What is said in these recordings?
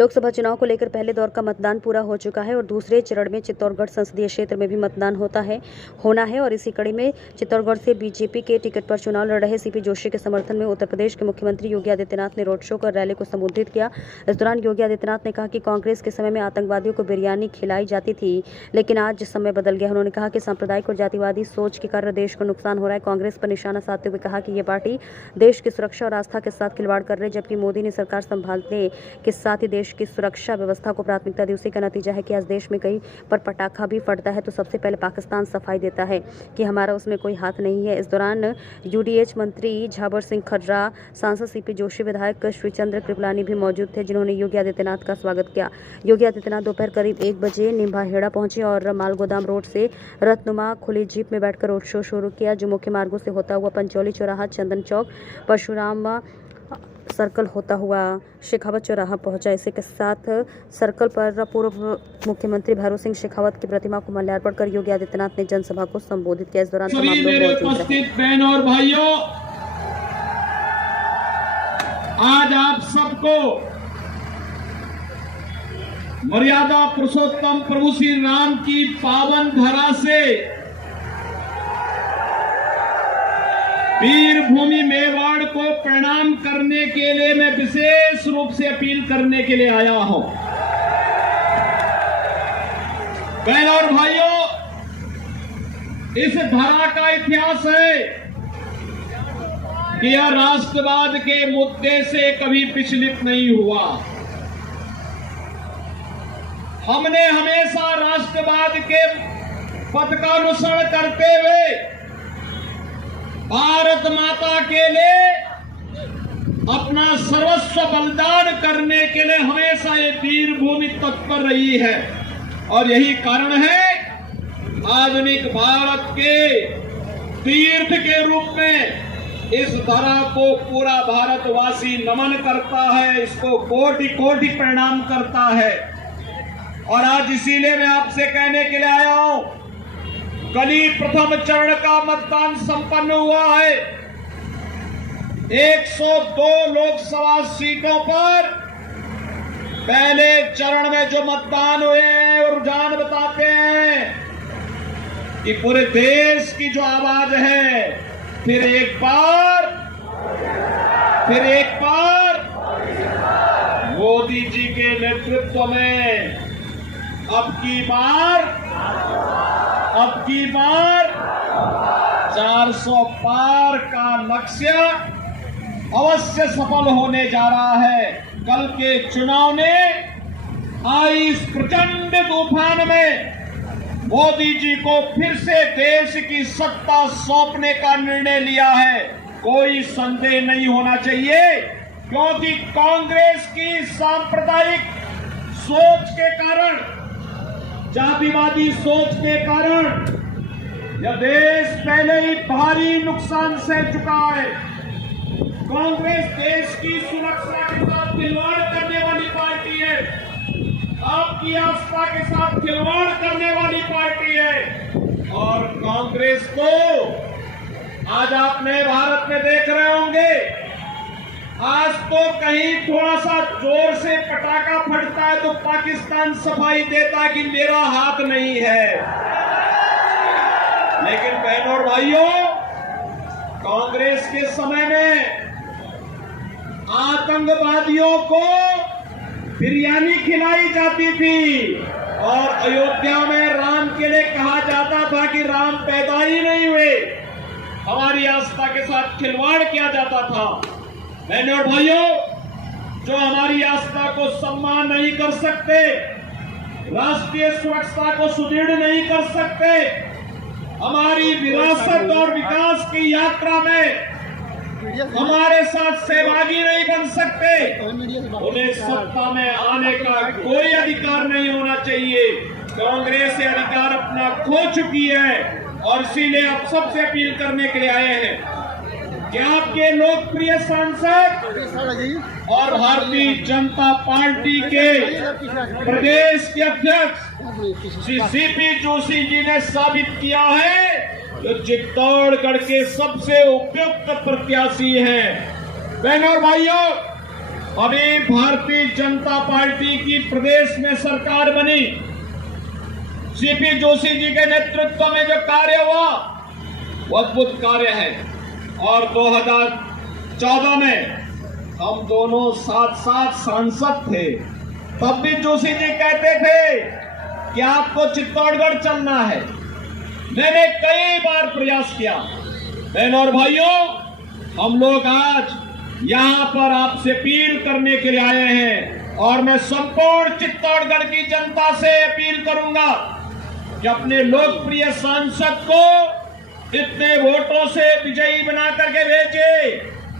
लोकसभा चुनाव को लेकर पहले दौर का मतदान पूरा हो चुका है और दूसरे चरण में चित्तौड़गढ़ संसदीय क्षेत्र में भी मतदान होना है और इसी कड़ी में चित्तौड़गढ़ से बीजेपी के टिकट पर चुनाव लड़ रहे सीपी जोशी के समर्थन में उत्तर प्रदेश के मुख्यमंत्री योगी आदित्यनाथ ने रोड शो कर रैली को संबोधित किया। इस दौरान योगी आदित्यनाथ ने कहा कि कांग्रेस के समय में आतंकवादियों को बिरयानी खिलाई जाती थी, लेकिन आज समय बदल गया। उन्होंने कहा कि सांप्रदायिक और जातिवादी सोच के कारण देश को नुकसान हो रहा है। कांग्रेस पर निशाना साधते हुए कहा कि ये पार्टी देश की सुरक्षा और आस्था के साथ खिलवाड़ कर रही है, जबकि मोदी ने सरकार संभालने के साथ ही देश की सुरक्षा व्यवस्था को प्राथमिकता दी। उसी का नतीजा है कि आज देश में कहीं पर पटाखा भी फटता है तो सबसे पहले पाकिस्तान सफाई देता है कि हमारा उसमें कोई हाथ नहीं है। इस दौरान यूडीएच मंत्री झाबर सिंह खर्रा, सांसद सीपी जोशी, विधायक श्रीचंद्र कृपलानी भी मौजूद थे, जिन्होंने योगी आदित्यनाथ का स्वागत किया। योगी आदित्यनाथ दोपहर करीब 1 बजे निम्बाहेड़ा पहुंचे और मालगोदाम रोड से रत्नुमा खुली जीप में बैठकर रोड शो शुरू किया, जो मुख्य मार्गों से होता हुआ पंचौली चौराहा, चंदन चौक, परशुराम सर्कल होता हुआ शेखावत चौराहा पहुंचा। इसी के साथ सर्कल पर पूर्व मुख्यमंत्री भैरव सिंह शेखावत की प्रतिमा को माल्यार्पण कर योगी आदित्यनाथ ने जनसभा को संबोधित किया। इस दौरान तमाम लोग मौजूद रहे। बहन और भाइयों, आज आप सबको मर्यादा पुरुषोत्तम प्रभु श्री राम की पावन धरा से वीर भूमि मेवाड़ को प्रणाम करने के लिए मैं विशेष रूप से अपील करने के लिए आया हूं। बहन और भाइयों, इस धरा का इतिहास है कि यह राष्ट्रवाद के मुद्दे से कभी विचलित नहीं हुआ। हमने हमेशा राष्ट्रवाद के पथ का अनुसरण करते हुए भारत माता के लिए अपना सर्वस्व बलिदान करने के लिए हमेशा ये वीर भूमि तत्पर रही है और यही कारण है आधुनिक भारत के तीर्थ के रूप में इस धरा को पूरा भारतवासी नमन करता है, इसको कोटि कोटि प्रणाम करता है। और आज इसीलिए मैं आपसे कहने के लिए आया हूं, कल ही प्रथम चरण का मतदान संपन्न हुआ है। 102 लोकसभा सीटों पर पहले चरण में जो मतदान हुए हैं और रुझान बताते हैं कि पूरे देश की जो आवाज है, फिर एक बार मोदी जी के नेतृत्व में अब की बार 400 पार का लक्ष्य अवश्य सफल होने जा रहा है। कल के चुनाव ने आई इस प्रचंड तूफान में मोदी जी को फिर से देश की सत्ता सौंपने का निर्णय लिया है, कोई संदेह नहीं होना चाहिए, क्योंकि कांग्रेस की सांप्रदायिक सोच के कारण, जातिवादी सोच के कारण यह देश पहले ही भारी नुकसान सह चुका है। कांग्रेस देश की सुरक्षा के साथ खिलवाड़ करने वाली पार्टी है, आपकी आस्था के साथ खिलवाड़ करने वाली पार्टी है। और कांग्रेस को आज आपने भारत में देख रहे होंगे, आज तो कहीं थोड़ा सा जोर से पटाखा फटता है तो पाकिस्तान सफाई देता है कि मेरा हाथ नहीं है। लेकिन बहनों और भाइयों, कांग्रेस के समय में आतंकवादियों को बिरयानी खिलाई जाती थी और अयोध्या में राम के लिए कहा जाता था कि राम पैदा ही नहीं हुए, हमारी आस्था के साथ खिलवाड़ किया जाता था। बहनों और भाइयों, जो हमारी आस्था को सम्मान नहीं कर सकते, राष्ट्रीय सुरक्षा को सुदृढ़ नहीं कर सकते, हमारी विरासत और विकास की यात्रा में हमारे साथ सहभागी नहीं बन सकते, उन्हें सत्ता में आने का कोई अधिकार नहीं होना चाहिए। कांग्रेस ये अधिकार अपना खो चुकी है और इसीलिए आप सबसे अपील करने के लिए आए हैं कि आपके लोकप्रिय सांसद और भारतीय जनता पार्टी के प्रदेश के अध्यक्ष श्री सीपी जोशी जी ने साबित किया है जो चित्तौड़गढ़ के सबसे उपयुक्त प्रत्याशी हैं। बहनों और भाइयों, अभी भारतीय जनता पार्टी की प्रदेश में सरकार बनी, सीपी जोशी जी के नेतृत्व में जो कार्य हुआ वो अद्भुत कार्य है। और 2014 में हम दोनों साथ साथ सांसद थे, तब भी जोशी जी कहते थे कि आपको चित्तौड़गढ़ चलना है। मैंने कई बार प्रयास किया। बहनों और भाइयों, हम लोग आज यहां पर आपसे अपील करने के लिए आए हैं और मैं संपूर्ण चित्तौड़गढ़ की जनता से अपील करूंगा कि अपने लोकप्रिय सांसद को इतने वोटों से विजयी बना करके भेजे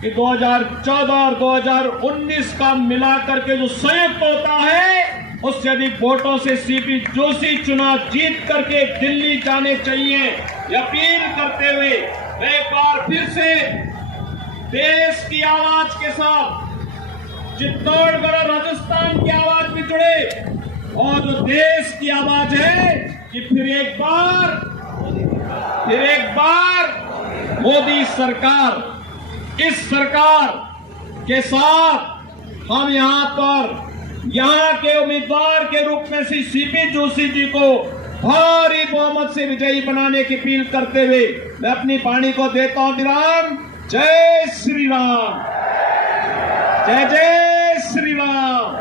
कि 2014 और 2019 का मिला करके जो संयुक्त होता है उससे अधिक वोटों से सीपी जोशी चुनाव जीत करके दिल्ली जाने चाहिए। अपील करते हुए मैं एक बार फिर से देश की आवाज के साथ चित्तौड़गढ़ और राजस्थान की आवाज भी जुड़े और जो देश की आवाज है कि फिर एक बार मोदी सरकार, इस सरकार के साथ हम यहां के उम्मीदवार के रूप में सीपी जोशी जी को भारी बहुमत से विजयी बनाने की अपील करते हुए मैं अपनी वाणी को देता हूं विराम। जय श्री राम, जय जय श्री राम।